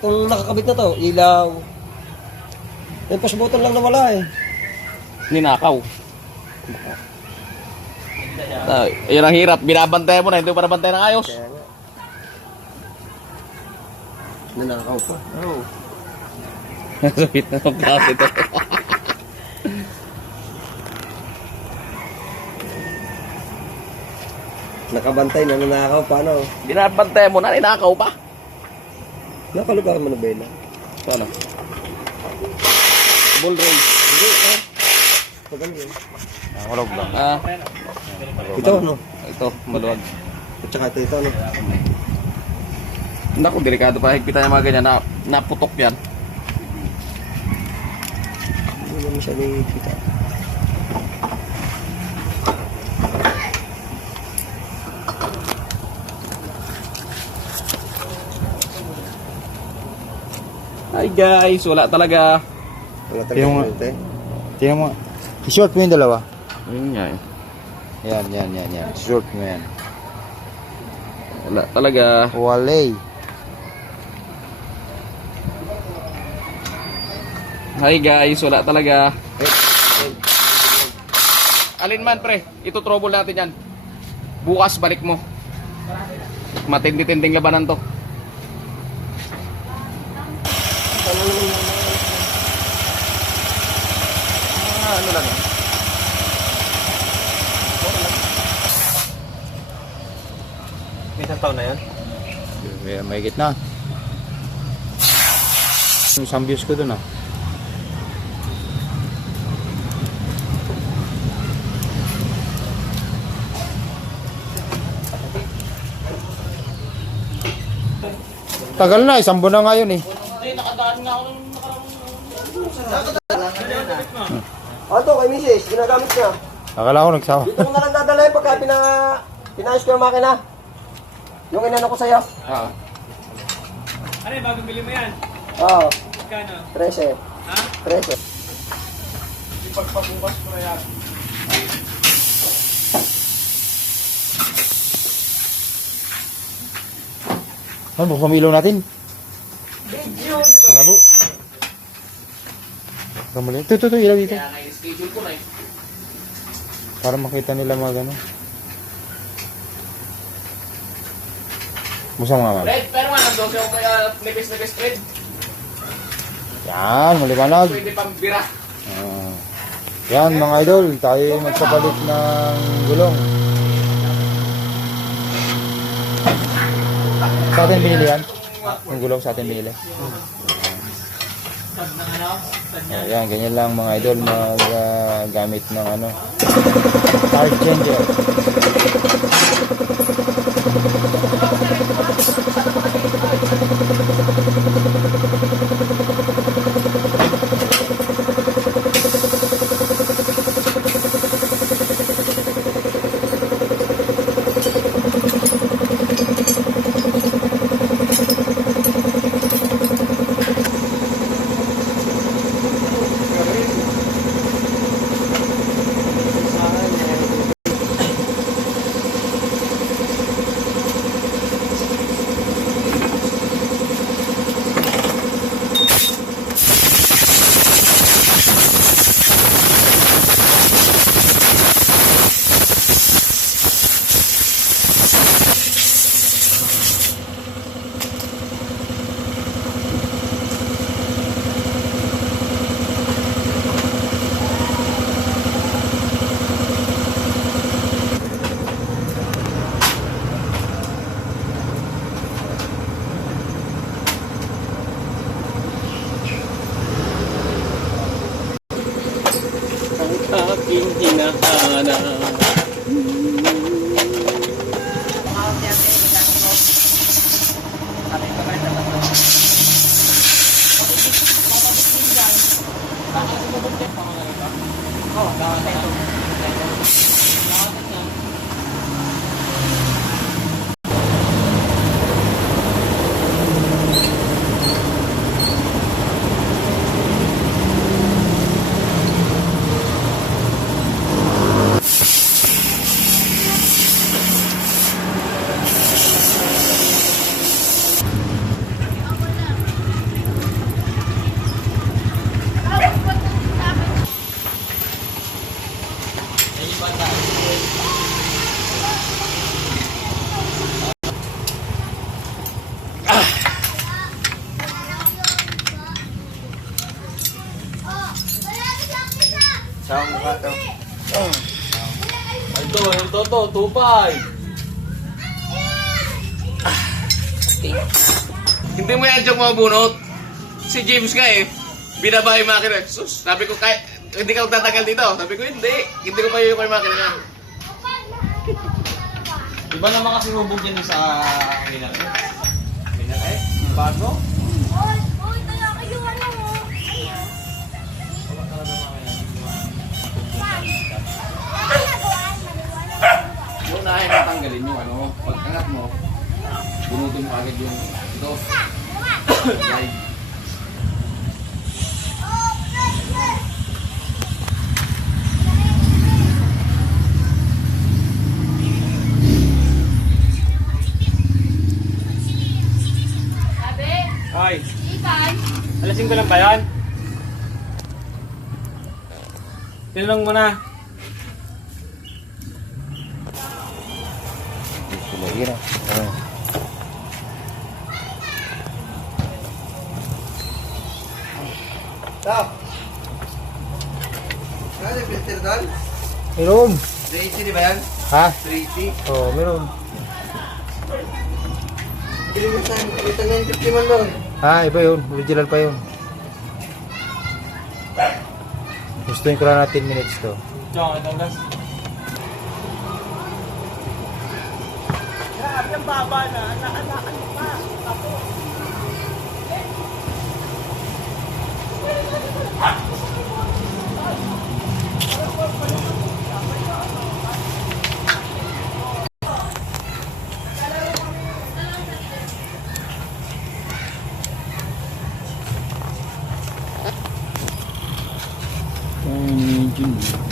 Itong nakakabit na to, ilaw. Yung push button lang na wala eh. Ninakaw. Yun ang hirap. Binabantayan mo na. Hindi mo pa nabantayan ng ayos. Kaya nga. Nanakaw pa. Oo. Nasabit na ng klase ito. Nakabantay na nanakaw pa, ano? Binabantayan mo na. Ninakaw pa. Nakalugar mo na bela. Paano? Bull race. Hindi, Pagano yun. Maluwag lang. Ito, no? Ito, maluwag. At saka ito, no? Naku, delikado pa. Higpitan yung mga ganyan. Naputok yan. Hindi naman siya may kita. Hi guys, wala talaga. Wala talaga ito eh. Tingnan mo. I-short mo yung dalawa. Ayun nga eh. Yan. Short mo yan. Wala talaga. Walay. Hi guys, wala talaga. Alin man pre, ito trouble natin yan. Bukas balik mo. Matindi-tinding labanan to. Ano lang yan? Isang taon na yan? May gitna. Isang views ko dun ah. Tagal na, isang buwan na nga yun eh. Ito, kay Mrs. Ginagamit niya. Akala ko nagsawa. Dito ko na lang dadalhin pagka pinayos ko yung makina. Yung inano ko sa'yo. Ano yung bagong bili mo yan? Oo. Kano? 13. Ha? 13. Ipagpabukas ko na yan. Ano, buksan mo ilaw natin? Malabo. Kamali. Ito, ilaw dito. Kaya nga schedule ko na eh. Para makita nila mga gano'n. Buksan mo nga, ma'am. Red, pero nga nandun siya kaya nipis Red. Yan, maliwanag. Pwede pang bira. Yan, mga idol. Tayo magpapalit ng gulong. Sa atin binili yan. Yung gulong sa atin binili. Yan, ganyan lang mga idol gamit ng tire changer. Aking hinahanap. to, 2.5. Hindi mo yan joke mabunot. Si James nga eh, binaba yung makina. Sus, sabi ko, hindi ka magtatagal dito. Sabi ko, hindi ko pa yung makina niya. Iba naman kasi hubog yan sa minar. Minar eh? Yung bago? Yung unahin mo tanggalin yung ano, pag-angat mo, bunutin mo agad yung ito. Slide. Ay, alasing ko lang ba yan? Tinanong mo na. Lagi na. Stop. Ano yung filter doon? Meron. 380 di ba yan? Ha? 380. Oo, meron. Bili mo sa 950 man lang. Ha, iba yun. Original pa yun. Gustuin ko lang na 10 minutes to. Diyan, itong gas. Medyo